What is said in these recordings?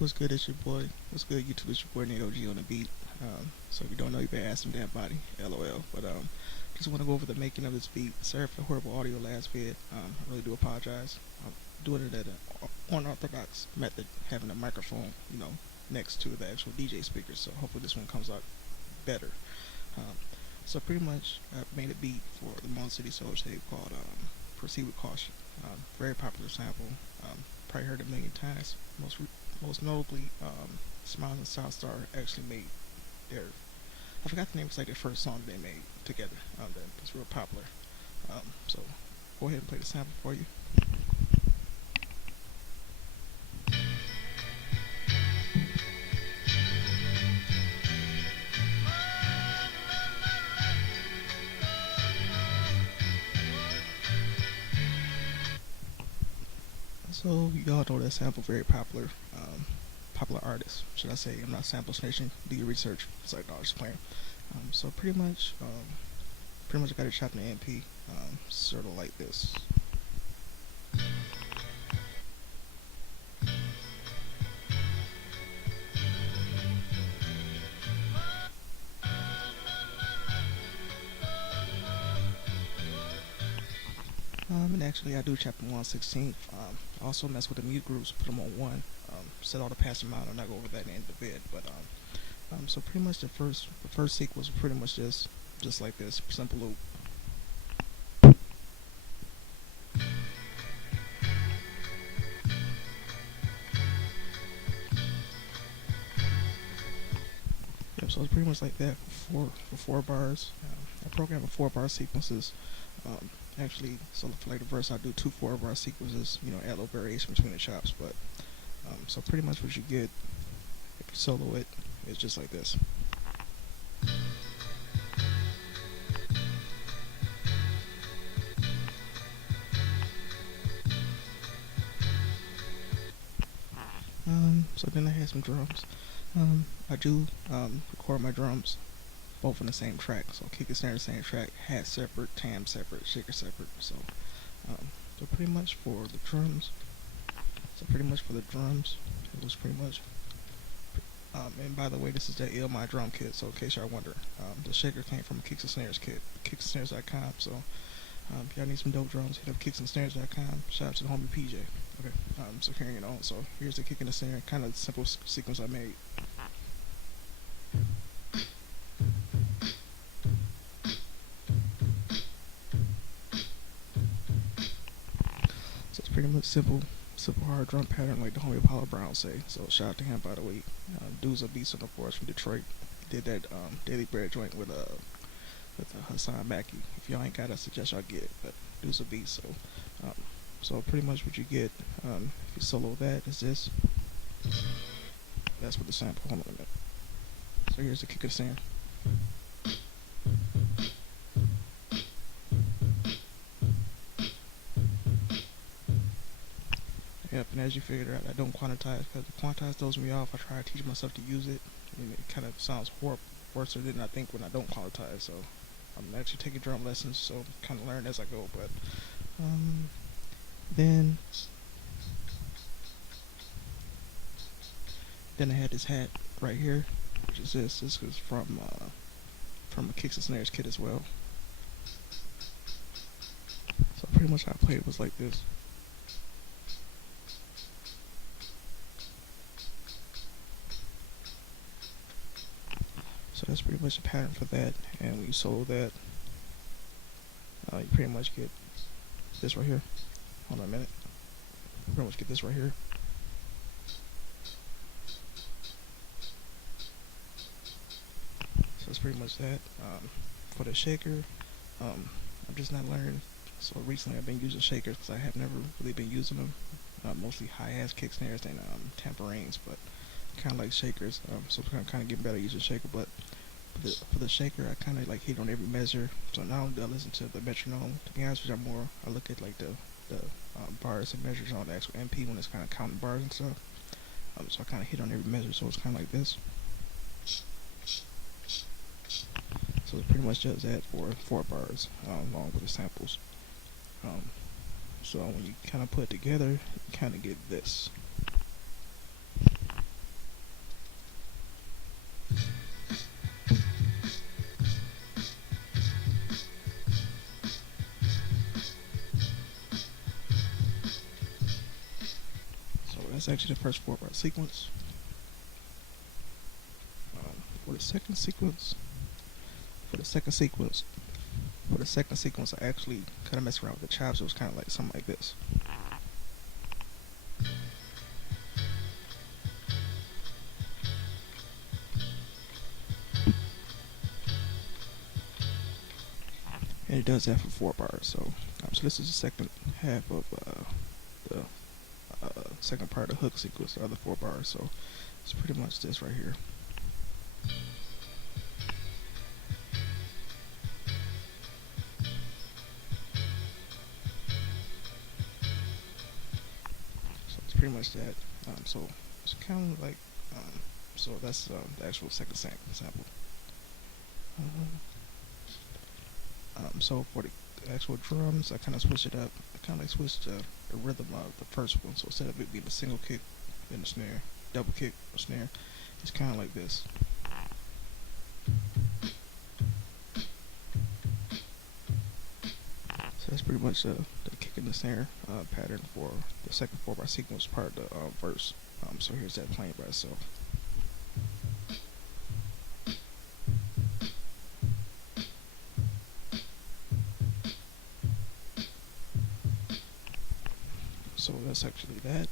What's good? It's your boy. What's good, YouTube? It's your boy Nate OG on the beat. So if you don't know, you better ask some damn body. LOL. But just want to go over the making of this beat. Sorry for horrible audio last vid. I really do apologize. I'm doing it at an unorthodox method, having a microphone, next to the actual DJ speaker. So hopefully this one comes out better. Um, so pretty much, I made a beat for the Moon City Soul tape called "Proceed with Caution." Very popular sample. Probably heard it a million times. Most notably, Smile and South Star actually made their, I forgot the name, it's like their first song they made together. That was real popular. So go ahead and play the sample for you. So y'all know that sample very popular. Popular artist, should I say? I'm not sample snitching. Do your research. It's like, no, just playing. So pretty much I got it chopped in the MP, sort of like this. And actually, I do chapter 116. I also mess with the mute groups, put them on one. Set all the passing out. I'm not go over that in the bed, but so pretty much the first sequence was pretty much just like this, simple loop. Yep, so it's pretty much like that for four bars. I program 4-bar sequences. Actually, so for like the verse, I do 2 4-bar sequences. Add a little variation between the chops, but so pretty much what you get if you solo it is just like this. So then I had some drums. I do record my drums both on the same track. So kick and snare the same track, hat separate, tam separate, shaker separate. So pretty much for the drums. It was pretty much. And by the way, this is the my drum kit. So in case y'all wonder, the shaker came from a kicks and snares kit, kicksandsnares.com. So if y'all need some dope drums, hit up kicksandsnares.com. Shout out to the homie PJ. Okay. So carrying it on. So here's the kick and the snare, kind of simple sequence I made. So it's pretty much simple hard drum pattern like the homie Apollo Brown say. So shout out to him, by the way. Dudes of Beats on the Force from Detroit. Did that Daily Bread joint with Hassan Mackey. If y'all ain't got it, I suggest y'all get it. But Dudes of Beats. So pretty much what you get if you solo that is this. That's what the sample. Hold on a minute. So here's the kick of the snare. Yep, and as you figured out, I don't quantize, because the quantize throws me off. I try to teach myself to use it, and it kind of sounds worse than I think when I don't quantize. So I'm actually taking drum lessons, so kind of learn as I go. But then I had this hat right here, which is this. This was from a Kicks and Snares kit as well. So pretty much how I played it was like this. So that's pretty much the pattern for that, and when you solo that, you pretty much get this right here. Hold on a minute. You pretty much get this right here. So that's pretty much that. For the shaker, I'm just not learning. So recently I've been using shakers because I have never really been using them. Mostly high-ass kick snares and tambourines, but kind of like shakers. So I'm kind of getting better using shaker, but for the shaker, I kind of like hit on every measure. So not only do I listen to the metronome, to be honest with you, I look at like the bars and measures on the actual MP when it's kind of counting bars and stuff. So I kind of hit on every measure, so it's kind of like this. So it pretty much does that for 4 bars, along with the samples. So when you kind of put it together, you kind of get this. actually the first 4-bar sequence. For the second sequence, for the second sequence, for the second sequence, I actually kind of messed around with the chops. It was kind of like something like this. And it does that for 4 bars. So this is the second half of the second part of the hook sequence, the other 4 bars. So it's pretty much this right here. So it's pretty much that. So it's kind of like so that's the actual second sample. So for the actual drums, I kind of switched it up. I kind of like switched the rhythm of the first one. So instead of it being a single kick, then a snare, double kick, a snare, it's kind of like this. So that's pretty much the kick and the snare pattern for the second 4-bar sequence part of the verse. So here's that playing by itself. So that's actually that.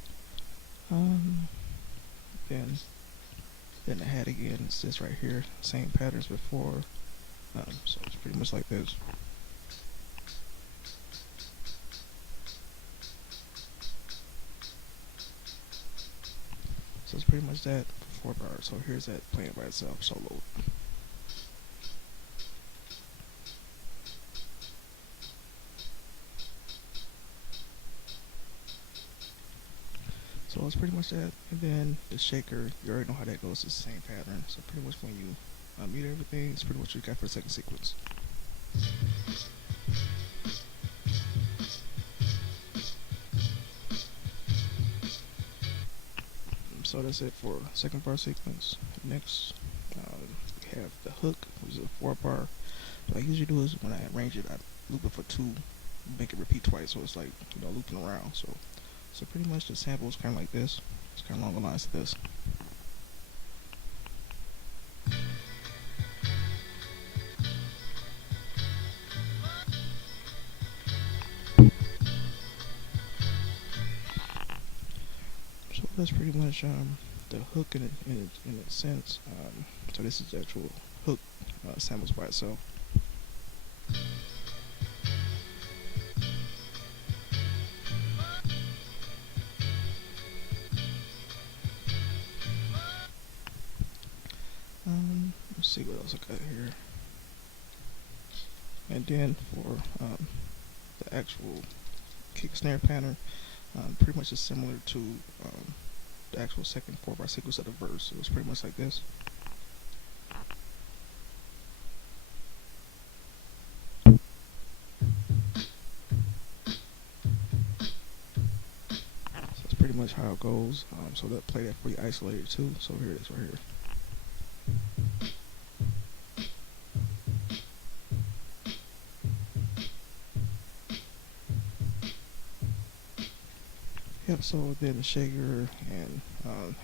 Then the hat again, it's this right here, same patterns before. So it's pretty much like this. So it's pretty much that for 4 bars. So here's that playing by itself solo. So it's pretty much that. And then the shaker, you already know how that goes. It's the same pattern. So pretty much when you mute everything, it's pretty much what you got for the second sequence. So that's it for second bar sequence. Next, we have the hook, which is a 4-bar. What I usually do is when I arrange it, I loop it for 2, make it repeat twice, so it's like, you know, looping around. So pretty much the sample is kind of like this. It's kind of along the lines of this. So that's pretty much the hook in a sense. So this is the actual hook samples by itself. Let's see what else I got here. And then for the actual kick snare pattern, pretty much is similar to the actual second 4-bar sequence of the verse. So it's pretty much like this. So that's pretty much how it goes. So they'll play that for you isolated too. So here it is right here. Yep, so then the shaker and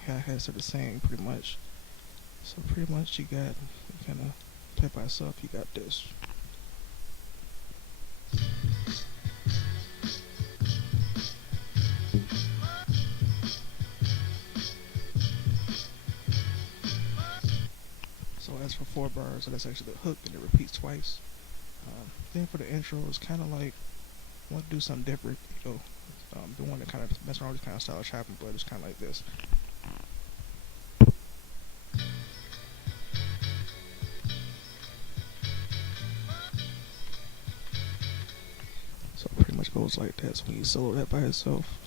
hi-hats are the same pretty much. So pretty much you got, kind of play by itself, you got this. So as for 4 bars, so that's actually the hook and it repeats twice. Then for the intro, it's kind of like, I want to do something different, you know. The one that kind of mess around with this kind of style of chopping, but it's kind of like this. So it pretty much goes like that. So when you solo that by itself,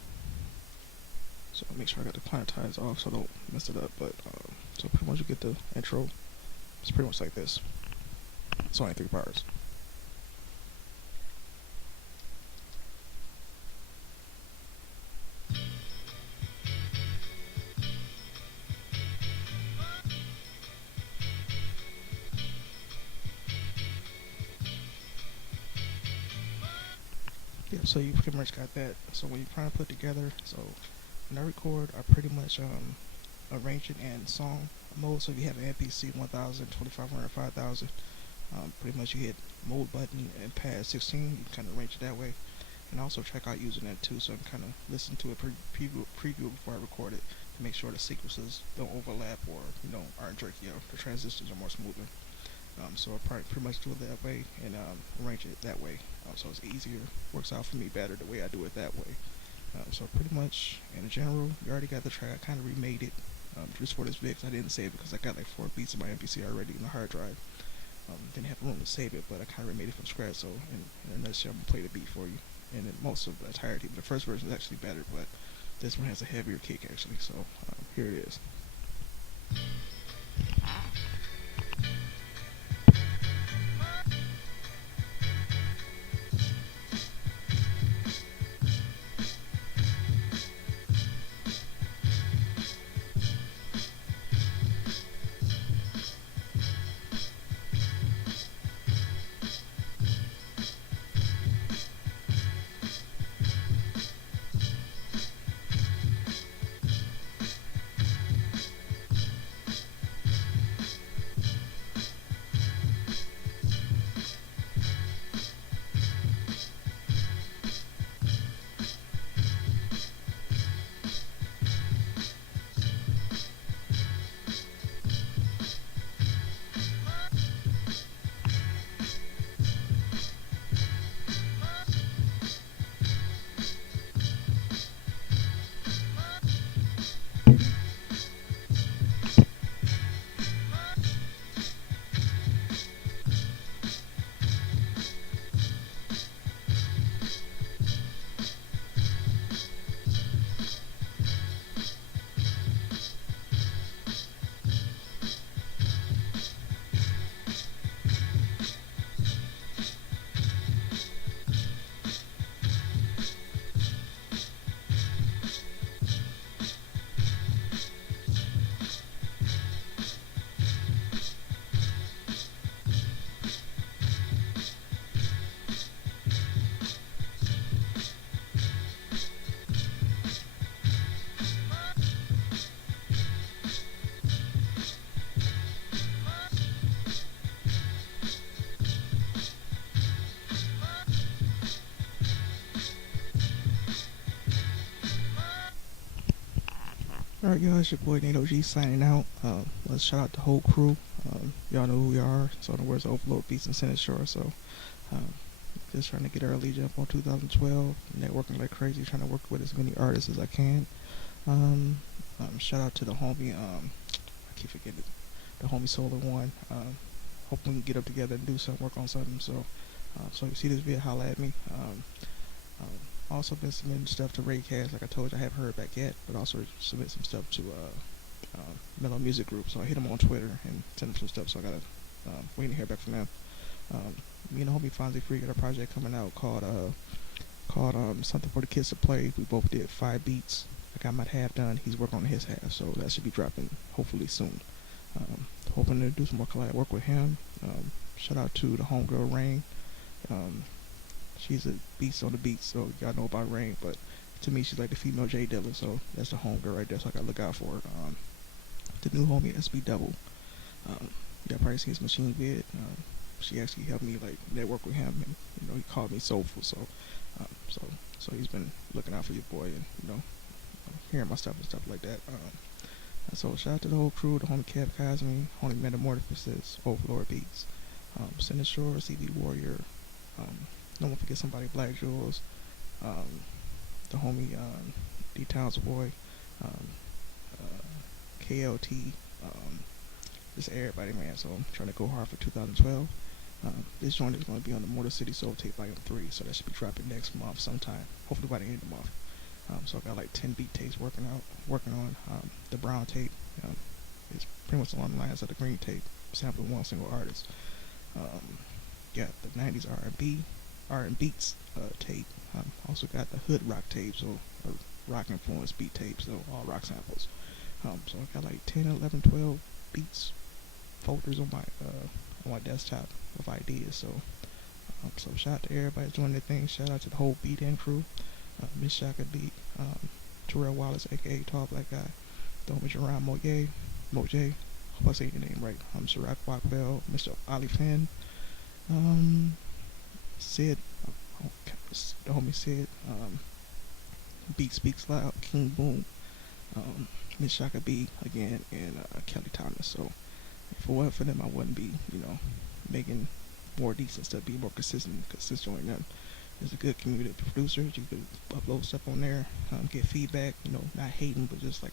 so make sure I got the quantize off so I don't mess it up. But so pretty much you get the intro. It's pretty much like this. It's only 3 bars. Yeah, so you pretty much got that. So when you trying to put together, so when I record, I pretty much arrange it in song mode. So if you have an MPC 1000, 2500, 5000, pretty much you hit mode button and pad 16. You can kind of arrange it that way. And also check out using that too. So I can kind of listen to it preview before I record it to make sure the sequences don't overlap or aren't jerky out. The transitions are more smoother. So I probably pretty much do it that way and arrange it that way. So it's easier, works out for me better the way I do it that way. So pretty much in general, you already got the track. I kind of remade it just for this vid. I didn't save it because I got like 4 beats in my MPC already in the hard drive. Didn't have room to save it, but I kind of remade it from scratch. So in a nutshell, I'm gonna play the beat for you, and then most of the entirety. But the first version is actually better, but this one has a heavier kick actually. So here it is. Alright, y'all, it's your boy Nate OG signing out. Let's shout out the whole crew. Y'all know who we are. So, in the words of Reupload, Beats, and Senate Shore. So, um, just trying to get early jump on 2012. Networking like crazy, trying to work with as many artists as I can. Shout out to the homie, I keep forgetting it, the homie Solar One. Hoping we can get up together and do some work on something. So if you see this video, holla at me. Also been submitting stuff to Raycast, like I told you, I haven't heard back yet, but also submit some stuff to Mellow Music Group. So I hit them on Twitter and send them some stuff. So I gotta waiting to hear back from them. Me and the homie Fonzie Free got a project coming out called Something for the Kids to Play. We both did 5 beats. I got my half done. He's working on his half, so that should be dropping hopefully soon. Hoping to do some more collab work with him. Shout out to the homegirl Rain. She's a beast on the beat, so y'all know about Rain, but to me she's like the female j.dilla, so that's the homegirl right there, so I gotta look out for her. The new homie SB Double. Y'all probably seen his machine vid. She actually helped me like network with him, and he called me Soulful, so he's been looking out for your boy and hearing my stuff and stuff like that. So shout out to the whole crew, the homie Kev Cosme, homie Metamorphosis, Overlord Beats, Senate Shore, CB Warrior, don't want to forget somebody, Black Jules, the homie D Towns Boy, KLT, just everybody, man. So I'm trying to go hard for 2012. This joint is going to be on the Motor City Soul Tape Volume 3, so that should be dropping next month sometime, hopefully by the end of the month. So I got like 10 beat tapes working on. The brown tape is pretty much along the lines of the green tape, sampling one single artist. Got the 90s R&Beats tape. Also got the hood rock tape, so rock influenced beat tapes, so all rock samples. So I got like 10, 11, 12 beats folders on my desktop of ideas. So shout out to everybody doing their thing. Shout out to the whole beat and crew. Miss Shaka Beat. Terrell Wallace, aka Tall Black Guy, the homie Jerron Moj, hope I say your name right. Sirac Wakwell, Mr. Ali Finn, um, Sid, the homie Sid, Beat Speaks Loud, King Boom, Miss Shaka B again, and Kelly Thomas. So if it wasn't for them, I wouldn't be, making more decent stuff, be more consistent with them. There's a good community of producers. You could upload stuff on there, get feedback, not hating, but just like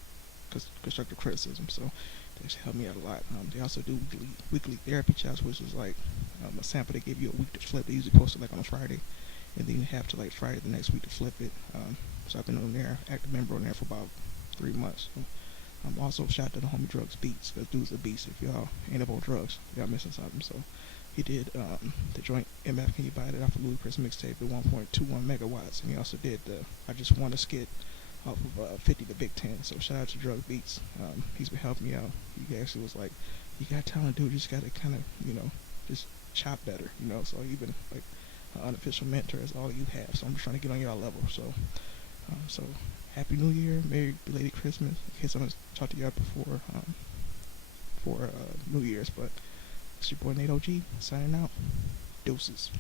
constructive criticism. So they actually help me out a lot. They also do weekly therapy chats, which is like a sample. They give you a week to flip. They usually post it like on a Friday, and then you have to like Friday the next week to flip it. So I've been on there, active member on there for about 3 months. So, also shout out to the homie Drugs Beats, because dude's a beast. If y'all ain't about drugs, y'all missing something. So he did the joint MF Can You Buy It off of Ludacris mixtape at 1.21 megawatts, and he also did the I Just Want a Skit off of 50 the Big Ten. So shout out to Drug Beats. He's been helping me out. He actually was like, you got talent, dude. You just gotta kind of, just chop better, So even like an unofficial mentor is all you have. So I'm just trying to get on y'all level. So Happy New Year, Merry belated Christmas. In case I haven't talked to y'all before for New Year's, but it's your boy Nate OG signing out. Deuces.